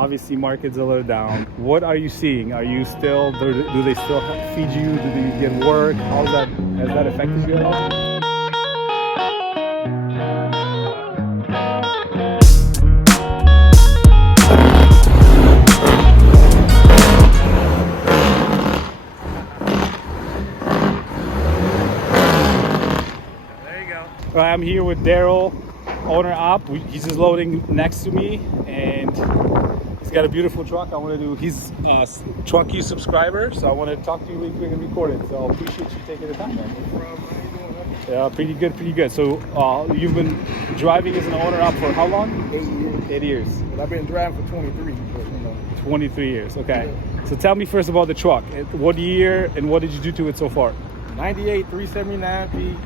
Obviously, markets a little down. What are you seeing? Are you still? Do they still feed you? Do you get work? How's that? Has that affected you at all? Right, I'm here with Darrell, owner op. He's just loading next to me, and he's got a beautiful truck. I want to do. He's a TruckYoo subscriber, so I want to talk to you really quick and record it. So I appreciate you taking the time, man. Yeah, pretty good, pretty good. So you've been driving as an owner op for how long? 8 years. 8 years. Well, I've been driving for 23, but 23 years. Okay. Yeah. So tell me first about the truck. What year and what did you do to it so far? 98 379P.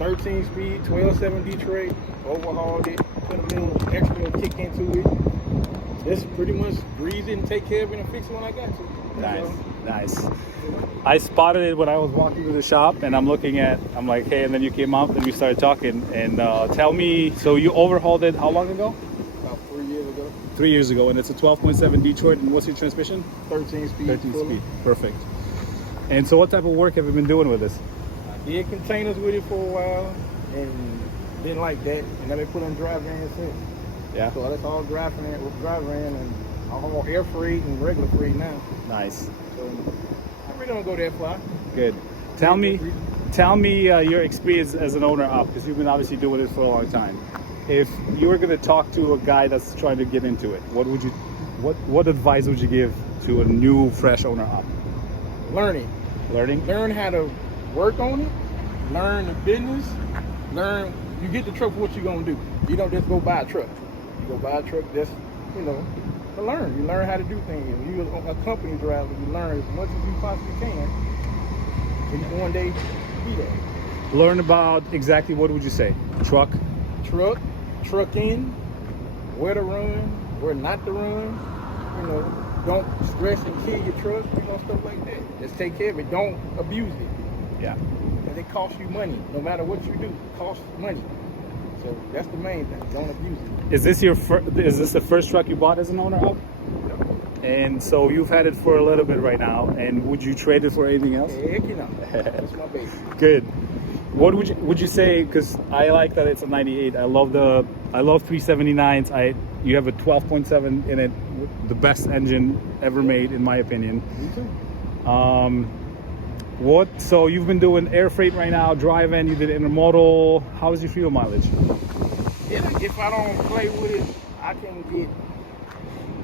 13 speed, 12.7 Detroit, overhauled it, put a little extra kick into it. Just pretty much breeze it and take care of it and fix it when I got to. Nice, nice. I spotted it when I was walking to the shop, and I'm like, hey, and then you came out and we started talking. And tell me, so you overhauled it how long ago? About 3 years ago. 3 years ago, and it's a 12.7 Detroit, and what's your transmission? 13 speed. 13 speed, perfect. And so what type of work have you been doing with this? Did containers with it for a while and didn't like that, and then they put on drive van since. Yeah. So that's all drive van and all air freight and regular freight now. Nice. So I really don't go that far. Good. Tell me your experience as an owner op, because you've been obviously doing this for a long time. If you were going to talk to a guy that's trying to get into it, what advice would you give to a new fresh owner op? Learn how to work on it, learn the business, you get the truck for what you're gonna do. You don't just go buy a truck. You go buy a truck just, to learn. You learn how to do things. You're a company driver, you learn as much as you possibly can. And one day, be there. Learn about exactly what would you say? Trucking, where to run, where not to run. Don't stress and kill your truck, stuff like that. Just take care of it. Don't abuse it. Yeah. Because it costs you money. No matter what you do, it costs money. So that's the main thing. Don't abuse it. Is this the first truck you bought as an owner of? Yep. And so you've had it for a little bit right now. And would you trade it for anything else? Heck, that's my baby. Good. What would you say? Because I like that it's a 98. I love 379s. You have a 12.7 in it, the best engine ever made in my opinion. Me too. So you've been doing air freight right now, drive-in, you did intermodal. How is your fuel mileage? If I don't play with it, I can get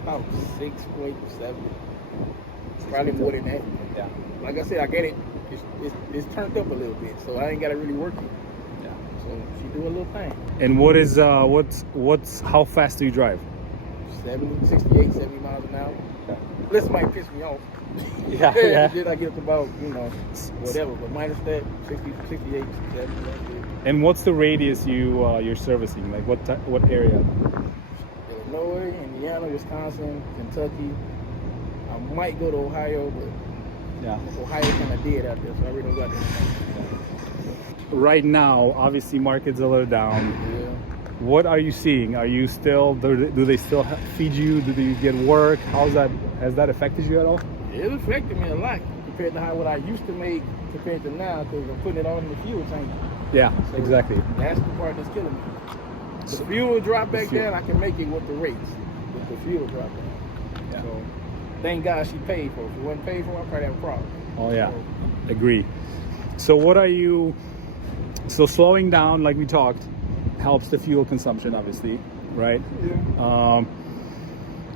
about 6.7. Probably more than that. Yeah. Like I said, I get it. It's turned up a little bit, so I ain't got to really work it. Yeah. So she do a little thing. And how fast do you drive? 68, 70 miles an hour. Yeah. This might piss me off. Yeah. Then I get up to about, whatever, but minus that, 60, 68, 70, that's it. And what's the radius you're servicing? Like what area? Illinois, Indiana, Wisconsin, Kentucky. I might go to Ohio, but yeah, Ohio kind of dead out there, so I really don't got that. Right now, obviously, market's a little down. Yeah. What are you seeing? Are you still? Do they still feed you? Do you get work? Has that affected you at all? It affected me a lot compared to what I used to make compared to now, because I'm putting it all in the fuel tank. Yeah, so exactly. That's the part that's killing me. The fuel drop back down, I can make it with the rates. With the fuel drop down. Yeah. So thank God she paid for it. If it wasn't paid for, I'd probably have a problem. Oh yeah, agree. So so slowing down, like we talked, helps the fuel consumption, obviously, right? Yeah.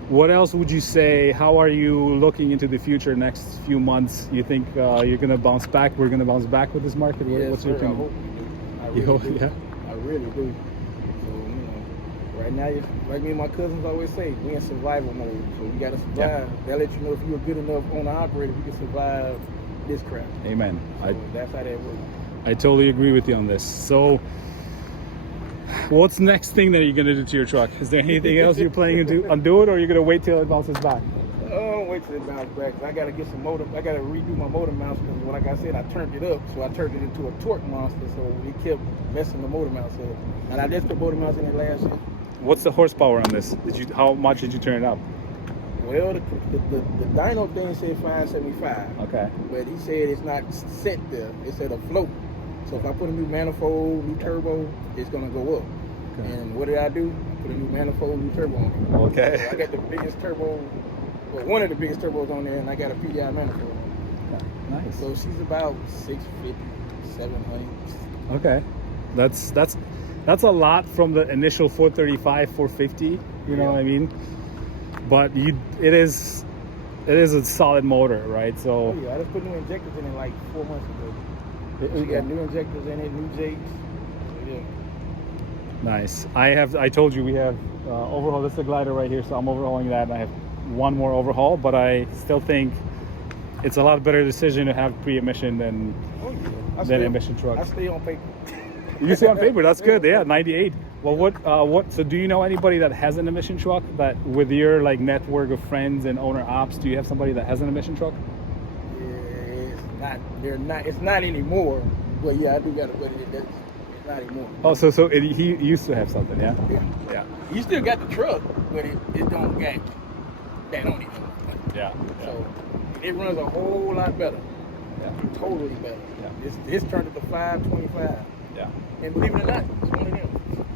What else would you say? How are you looking into the future next few months? You think you're going to bounce back? We're going to bounce back with this market? What's your opinion? I hope we do. Yeah. I really do. So, right now, like me and my cousins always say, we in survival mode. So we got to survive. Yeah. They'll let you know if you're a good enough owner operator, you can survive this crap. Amen. So that's how that works. I totally agree with you on this. So what's the next thing that you're going to do to your truck? Is there anything else you're planning on doing, or are you going to wait till it bounces back? Oh, wait till it bounces back. I got to get some motor. I got to redo my motor mounts because, like I said, I turned it up. So I turned it into a torque monster. So it kept messing the motor mounts up. And I just put motor mounts in it last year. What's the horsepower on this? How much did you turn it up? Well, the dyno thing said 575. Okay. But he said it's not set there. It said a float. So if I put a new manifold, new turbo, it's gonna go up. Okay. And what did I do? Put a new manifold, new turbo on it. Okay. So I got the biggest turbo, well, one of the biggest turbos on there, and I got a PDI manifold. Okay. Nice. So she's about 650, 700. Okay. That's a lot from the initial 435, 450. You know what I mean? But it is a solid motor, right? So oh yeah, I just put new injectors in it like 4 months ago. She got new injectors in it, new jakes. Yeah. Nice. I told you we have overhaul. This is a glider right here, so I'm overhauling that, and I have one more overhaul. But I still think it's a lot better decision to have pre-emission than emission truck. I stay on paper. You stay on paper. That's good. Yeah, 98. Well, what? So, do you know anybody that has an emission truck? That with your like network of friends and owner ops, do you have somebody that has an emission truck? Yeah, it's not anymore. But yeah, I do got it. But it's not anymore. Oh, he used to have something, yeah. Yeah. You still got the truck, but it don't get that on it. Yeah. So it runs a whole lot better. Yeah. Totally better. Yeah. It's turned it to 525. Yeah. And believe it or not, it's one of them.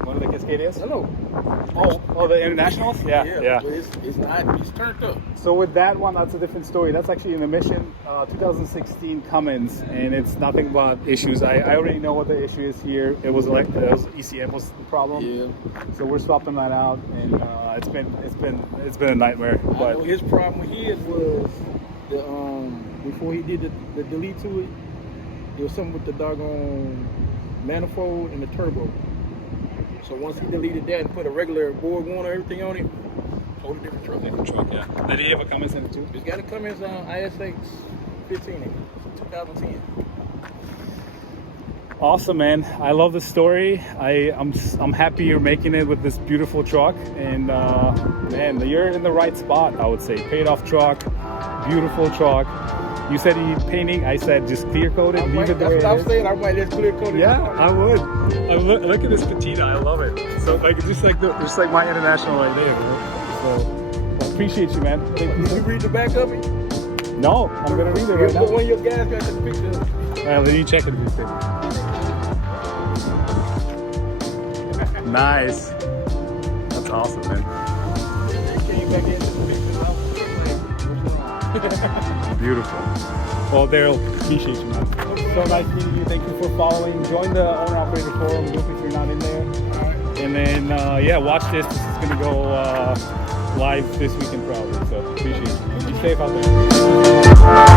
One of the Cascadias? Hello. Oh, the Internationals? Yeah. But it's not. It's turned up. So with that one, that's a different story. That's actually an emission 2016 Cummins, and it's nothing but issues. I already know what the issue is here. It was ECM was the problem. Yeah. So we're swapping that out, and it's been a nightmare. But his problem with his was the before he did the delete to it, there was something with the doggone manifold and the turbo. So once he deleted that and put a regular board one or everything on it, totally different truck. different truck, yeah. Did he have a Cummins in it too? It's got a Cummins ISX 15 in it, 2010. Awesome, man. I love the story. I'm happy you're making it with this beautiful truck, and man, you're in the right spot. I would say paid off truck, beautiful truck. You said you need painting. I said just clear coat it. Leave it the way it is. That's what I'm saying. I might just clear coat it. Yeah, I would. Look at this patina. I love it. So like just like my International right there. Bro. So I appreciate you, man. Thank you. Did you read the back of it? No, I'm gonna read it right now. One of your guys got the picture. All right, let me check it. Nice. That's awesome, man. Came back in the picture. I was like, what's wrong? Beautiful. Well, Darrell, appreciate you, man. So nice meeting you. Thank you for following. Join the owner operator forum group if you're not in there. And then, yeah, watch this. This is going to go live this weekend probably. So appreciate you. Be safe out there.